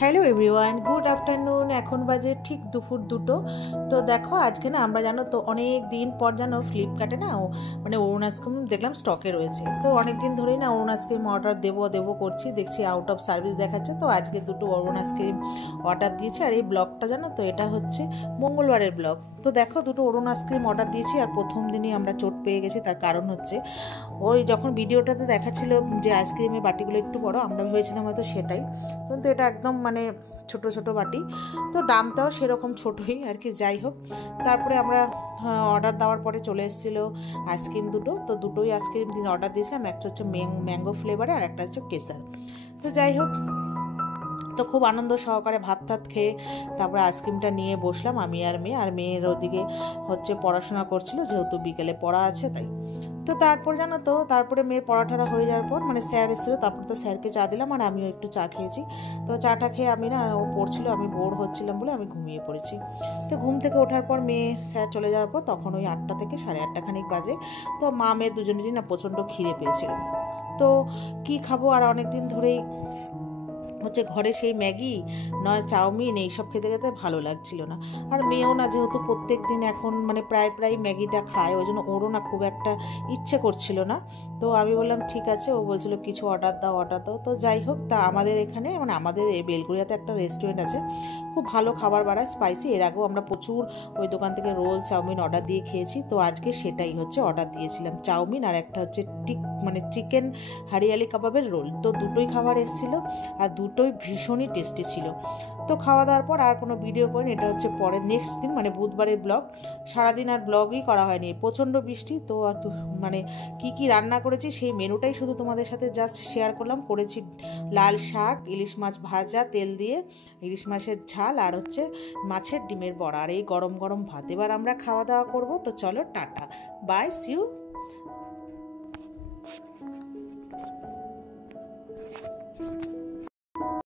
Hello everyone, good afternoon. এখন বাজে ঠিক দুপুর 2টো। তো দেখো আজকে না আমরা জানো তো অনেক দিন পর জানো ফ্লিপকার্টে না মানে অরুণ আইসক্রিম দেখলাম স্টকে রয়েছে। তো অনেক দিন ধরেই না অরুণ আইসক্রিম অর্ডার দেবো করছি, দেখছি আউট অফ সার্ভিস দেখাচ্ছে। তো আজকে 2টো অরুণ আইসক্রিম অর্ডার দিয়েছি। আর এই ব্লগটা জানো তো এটা হচ্ছে মঙ্গলবারের ব্লগ। তো দেখো 2টো অরুণ আইসক্রিম অর্ডার দিয়েছি আর প্রথম দিনই আমরা চোট পেয়ে গেছি। তার কারণ হচ্ছে ওই যখন ভিডিওটাতে দেখাচ্ছিল যে আইসক্রিমের বাটিগুলো একটু বড়, আমরা ভেবেছিলাম হয়তো সেটাই, কিন্তু এটা একদম মানে ছোট ছোট বাটি। তো দামটাও সেরকম ছোটই আর কি। যাই হোক, তারপরে আমরা অর্ডার দেওয়ার পরে চলে এসেছিলো আইসক্রিম 2টো। তো 2টোই আইসক্রিম দিন অর্ডার দিয়েছিলাম, একটা হচ্ছে ম্যাঙ্গো ফ্লেভারে আর একটা হচ্ছে কেসার। তো যাই হোক, তো খুব আনন্দ সহকারে ভাত খেয়ে তারপরে আইসক্রিমটা নিয়ে বসলাম আমি আর মেয়ের ওদিকে হচ্ছে পড়াশোনা করছিল, যেহেতু বিকেলে পড়া আছে তাই। তো তারপর জানো তো তারপরে মেয়ের পড়াঠাড়া হয়ে যাওয়ার পর মানে স্যার এসেছিলো, তারপর তো স্যারকে চা দিলাম আর আমিও একটু চা খেয়েছি। তো চাটা খেয়ে আমি না ও পড়ছিল, আমি বোর হচ্ছিলাম বলে আমি ঘুমিয়ে পড়েছি। তো ঘুম থেকে ওঠার পর স্যার চলে যাওয়ার পর তখন ওই 8টা থেকে 8:30 খানিক বাজে। তো মেয়ে দুজনেরই না প্রচণ্ড খিদে পেয়েছিল। তো কি খাবো, আর অনেক দিন ধরেই হচ্ছে ঘরে সেই ম্যাগি নয় চাউমিন এইসব খেতে খেতে ভালো লাগছিল না। আর মেয়েও না যেহেতু প্রত্যেক দিন এখন মানে প্রায় ম্যাগিটা খায়, ওই জন্য ওরও না খুব একটা ইচ্ছে করছিল না। তো আমি বললাম ঠিক আছে, ও বলছিল কিছু অর্ডার দাও। তো যাই হোক, তা আমাদের এখানে মানে আমাদের এই বেলগুড়িয়াতে একটা রেস্টুরেন্ট আছে, খুব ভালো খাবার বানায় স্পাইসি। এর আগেও আমরা প্রচুর ওই দোকান থেকে রোল চাউমিন অর্ডার দিয়ে খেয়েছি। তো আজকে সেটাই হচ্ছে অর্ডার দিয়েছিলাম, চাউমিন আর একটা হচ্ছে মানে চিকেন হারিয়ালি কাবাবের রোল। তো দুটোই খাবার এসেছিলো আর দুটোই ভীষণই টেস্টি ছিল। তো খাওয়া দাওয়ার পর আর কোনো ভিডিও করিনি, এটা হচ্ছে পরের নেক্সট দিন মানে বুধবারের ব্লগ। সারাদিন আর ব্লগই করা হয়নি, প্রচণ্ড বৃষ্টি। তো আর মানে কি রান্না করেছি সেই মেনুটাই শুধু তোমাদের সাথে জাস্ট শেয়ার করলাম। করেছি লাল শাক, ইলিশ মাছ ভাজা তেল দিয়ে, ইলিশ মাছের ঝাল আর হচ্ছে মাছের ডিমের বড়া, আর এই গরম গরম ভাত। এবার আমরা খাওয়া দাওয়া করবো। তো চলো টাটা, বাই, সি ইউ।